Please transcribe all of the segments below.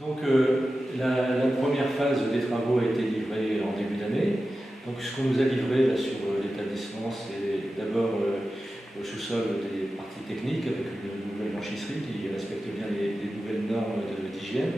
Donc la première phase des travaux a été livrée en début d'année. Donc ce qu'on nous a livré là, sur l'établissement, c'est d'abord au sous-sol des parties techniques avec une nouvelle blanchisserie qui respecte bien les nouvelles normes d'hygiène.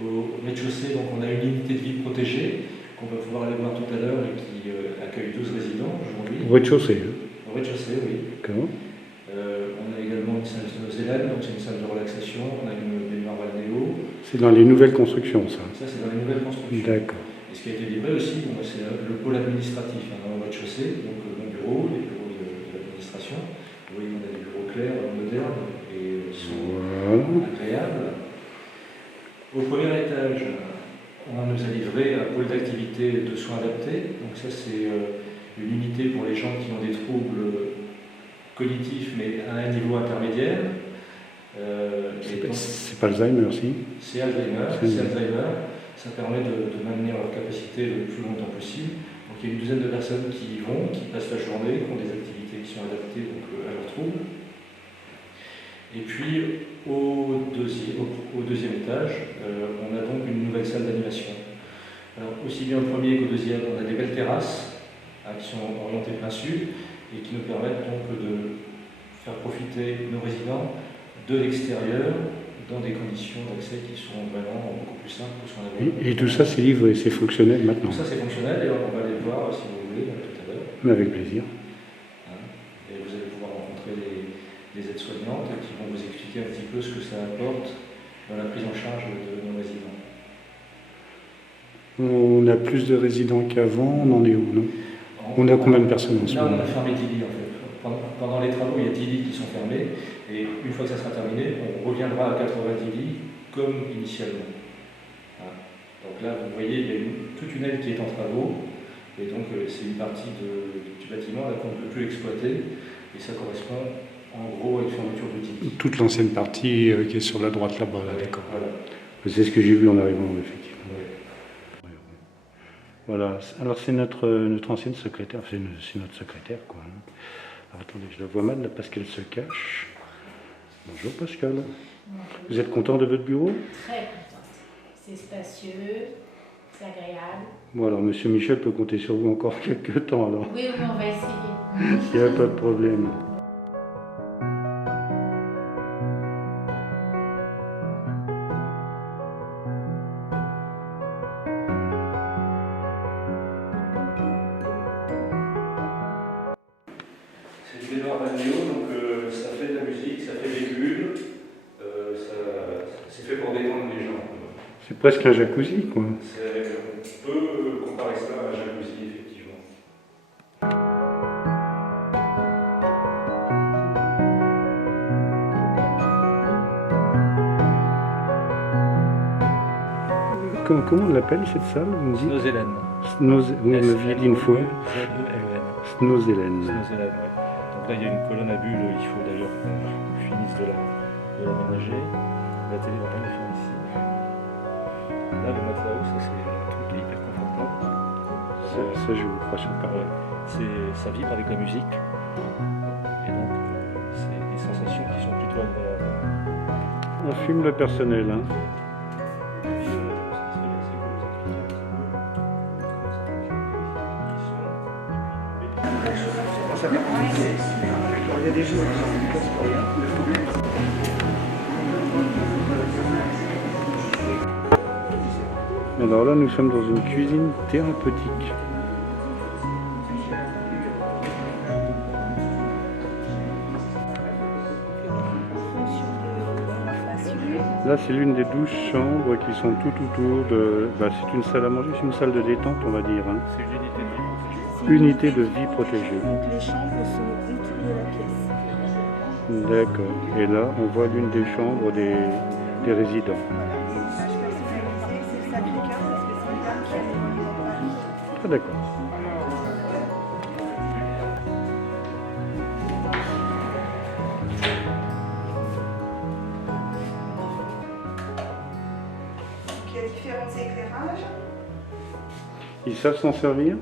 Au rez-de-chaussée, donc, on a une unité de vie protégée qu'on va pouvoir aller voir tout à l'heure et qui accueille 12 résidents aujourd'hui. Au rez-de-chaussée. Au rez-de-chaussée, oui. D'accord. On a également une salle de Zélène, donc c'est une salle de relaxation. On a une baignoire balnéo. C'est dans les nouvelles constructions, ça. Ça, c'est dans les nouvelles constructions. D'accord. Et ce qui a été livré aussi, bon, c'est le pôle administratif dans le rez-de-chaussée, donc mon bureau, les bureaux de l'administration. Vous voyez, on a des bureaux clairs, modernes et qui sont agréables. Au premier étage, on nous a livré un pôle d'activité de soins adaptés. Donc ça, c'est une unité pour les gens qui ont des troubles cognitifs, mais à un niveau intermédiaire. C'est pas Alzheimer, si? C'est Alzheimer. Ça permet de maintenir leur capacité le plus longtemps possible. Donc il y a une douzaine de personnes qui y vont, qui passent la journée, qui ont des activités qui sont adaptées donc, à leurs troubles. Et puis au deuxième étage, on a donc une nouvelle salle d'animation. Alors aussi bien au premier qu'au deuxième, on a des belles terrasses qui sont orientées plein sud et qui nous permettent donc de faire profiter nos résidents de l'extérieur dans des conditions d'accès qui sont vraiment beaucoup plus simples que ce qu'on avait. Et tout ça, c'est livré, c'est fonctionnel maintenant? Tout ça, c'est fonctionnel et on va aller le voir si vous voulez tout à l'heure. Mais avec plaisir. Et vous allez pouvoir rencontrer les aides-soignantes qui vont vous expliquer un petit peu ce que ça apporte dans la prise en charge de nos résidents. On a plus de résidents qu'avant, on en est où, non? On a combien de personnes en ce moment? Là, on a fermé 10 lits en fait. Pendant les travaux, il y a 10 lits qui sont fermés et une fois que ça sera terminé, on reviendra à 90 lits comme initialement. Voilà. Donc là, vous voyez, il y a toute une aile qui est en travaux et donc c'est une partie du bâtiment qu'on ne peut plus exploiter et ça correspond en gros à une fermeture de 10 lits. Toute l'ancienne partie qui est sur la droite là-bas, là, d'accord. Voilà. C'est ce que j'ai vu en arrivant, effectivement. Ouais. Voilà, alors c'est notre ancienne secrétaire, c'est notre secrétaire, quoi. Alors, attendez, je la vois mal là parce qu'elle se cache. Bonjour Pascal. Bonjour. Vous êtes content de votre bureau? Très contente. C'est spacieux, c'est agréable. Bon alors Monsieur Michel peut compter sur vous encore quelques temps alors. Oui, on va essayer. Il n'y a pas de problème. C'est une baignoire balnéo, donc ça fait de la musique, ça fait des bulles, c'est fait pour détendre les gens. C'est presque un jacuzzi, quoi. On peut comparer ça à un jacuzzi, effectivement. Comment on l'appelle cette salle? Snozelen. Vous m'aviez dit une fois. S-N-O-Z-E-L-E-N. Snozelen. Snozelen, oui. Donc là, il y a une colonne à bulles, il faut d'ailleurs qu'on finisse de l'aménager. La télé va pas le faire ici. Là, le matelas haut, ça c'est un truc qui est hyper confortable. Ça je vous crois sur parole. Ça vibre avec la musique. Et donc, c'est des sensations qui sont plutôt agréables. On filme le personnel, hein. Il y a des jours qui sont pour rien. Alors là, nous sommes dans une cuisine thérapeutique. Là, c'est l'une des 12 chambres qui sont tout autour de... c'est une salle à manger, c'est une salle de détente, on va dire. Hein. C'est une unité de vie protégée. Unité de vie protégée. Donc les chambres sont autour de la pièce. D'accord. Et là, on voit l'une des chambres des résidents. L'image personnalisée, c'est le Sacré-Cœur parce que c'est une dame qui a des monuments de Paris. Ah d'accord. Donc il y a différents éclairages. Ils savent s'en servir?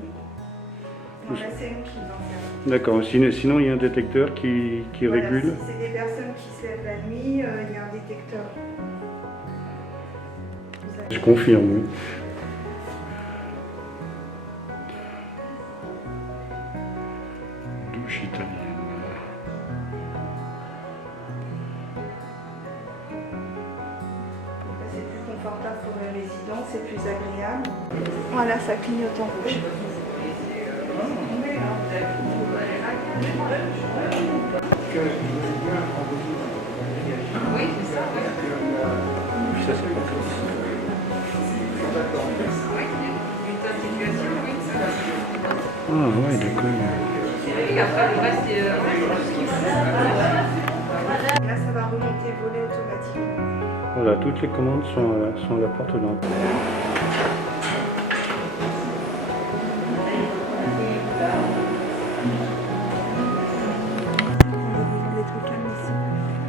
Non, là c'est nous qui nous en servons. D'accord. Sinon, il y a un détecteur qui Voilà, régule. si c'est des personnes qui se lèvent la nuit, il y a un détecteur. Je confirme, oui. Douche italienne. C'est plus confortable pour les résidents, c'est plus agréable. Voilà, ça clignote en rouge. Puis ça, c'est pas clair. Ah ouais, d'accord. Là, ça va remonter volet automatiquement. Voilà, toutes les commandes sont à la porte d'entrée. Les trucs calmes ici.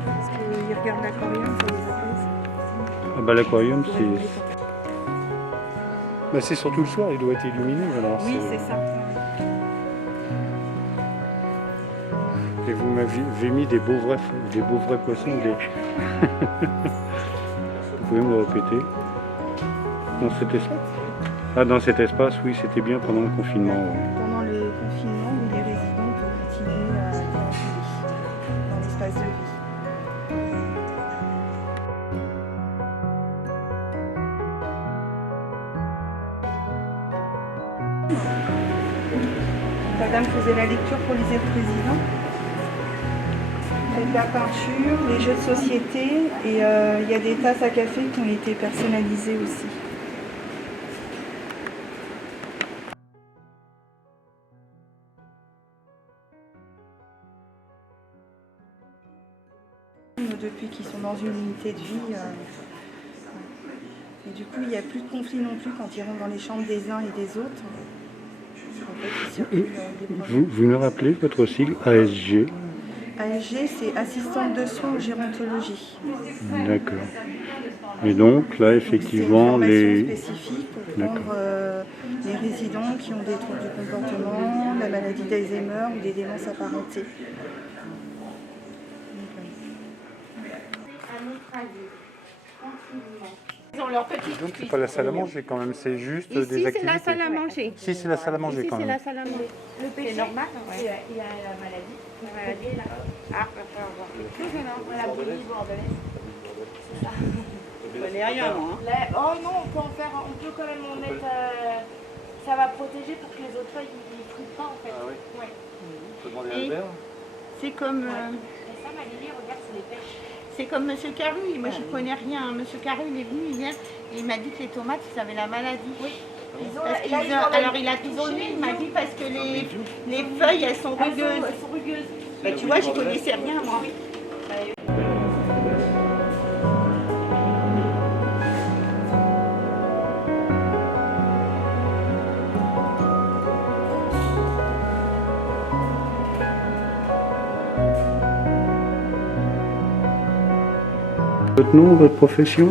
Parce qu'ils regardent l'aquarium, ça les apaise. Ah bah l'aquarium, c'est surtout le soir, il doit être illuminé. Alors, Oui, c'est ça. Et vous m'avez mis des beaux vrais poissons. Vous pouvez me le répéter? Dans cet espace? Ah, dans cet espace, oui, c'était bien pendant le confinement. Ouais. Pendant le confinement, où les résidents peuvent continuer à déambuler dans l'espace de vie. Madame faisait la lecture pour les présidents. De la peinture, les jeux de société et il y a des tasses à café qui ont été personnalisées aussi. Depuis qu'ils sont dans une unité de vie. Et du coup, il n'y a plus de conflit non plus quand ils rentrent dans les chambres des uns et des autres. En fait, ils s'occupent des problèmes. Vous me rappelez votre sigle ASG? ASG, c'est assistante de soins en gérontologie. D'accord. Et donc, là, effectivement, c'est une les... formation spécifique pour prendre les résidents qui ont des troubles du comportement, la maladie d'Alzheimer ou des démences apparentées. Ils ont leur petite Donc, c'est pas la salle à manger quand même, c'est juste des activités. c'est la salle à manger. Si, c'est la salle à manger Ici, quand c'est même. la salle à manger. Le péché, C'est normal, ouais. il y a la maladie. La maladie. Ah, on va pas avoir quelque chose, non? La bouillie bordelaise. C'est ça. Je connais rien, moi. Oh non, on peut en faire, on peut quand même en mettre. Ça va protéger pour que les autres feuilles ne fruitent pas en fait. Ah oui. Ouais. On peut demander Et- à Albert. C'est comme... Et ça, Malélie, regarde, c'est les pêches. C'est comme M. Caru, moi je connais rien. M. Caru, il est venu hier et il m'a dit que les tomates, ils avaient la maladie. Oui. Ils ont, Parce là, qu'ils ils ont- ont alors il a ils ont touché, le il m'a dit parce que les feuilles, elles sont rugueuses. Elles sont rugueuses. Bah, tu vois, je connaissais rien, moi. Votre nom, votre profession?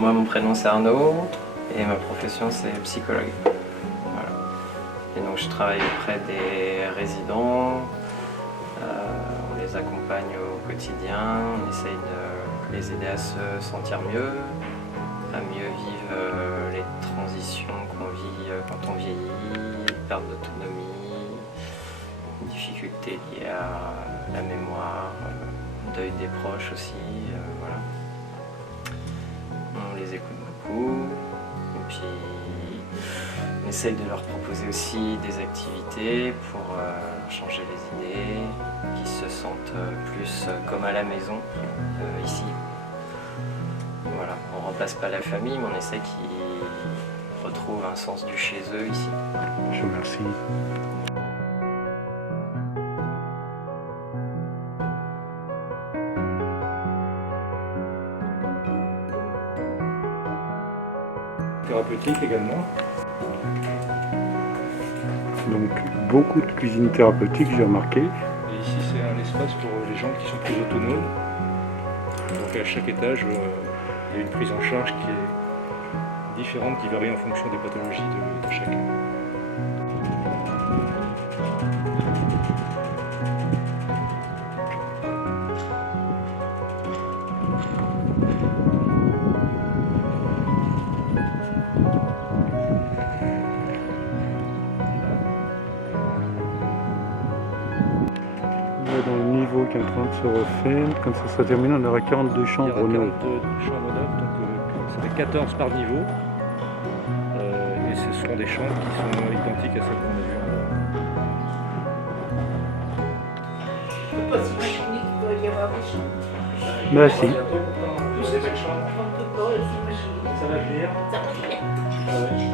Moi, mon prénom c'est Arnaud et ma profession c'est psychologue. Voilà. Et donc je travaille auprès des résidents, on les accompagne au quotidien, on essaye de les aider à se sentir mieux, à mieux vivre les transitions qu'on vit quand on vieillit, perte d'autonomie, difficultés liées à la mémoire, deuil des proches aussi, voilà. On les écoute beaucoup et puis on essaye de leur proposer aussi des activités pour changer les idées, qu'ils se sentent plus comme à la maison ici. Voilà, on ne remplace pas la famille, mais on essaie qu'ils retrouvent un sens du chez eux ici. Je vous remercie. Thérapeutique également. Donc, beaucoup de cuisine thérapeutique, j'ai remarqué. Et ici, c'est un espace pour les gens qui sont plus autonomes. Donc à chaque étage, il y a une prise en charge qui est différente, qui varie en fonction des pathologies de chacun. se refait. Quand ça sera terminé, on aura 42 Il y chambres aura neuves. 42 chambres neuves, donc ça fait 14 par niveau. Et ce seront des chambres qui sont identiques à celles qu'on a vues en bas. Je ne peux pas s'imaginer qu'il doit y avoir des chambres. Bah si. Tous des belles chambres. On ne peut pas s'imaginer. Ça va venir. Ça va bien. Ouais.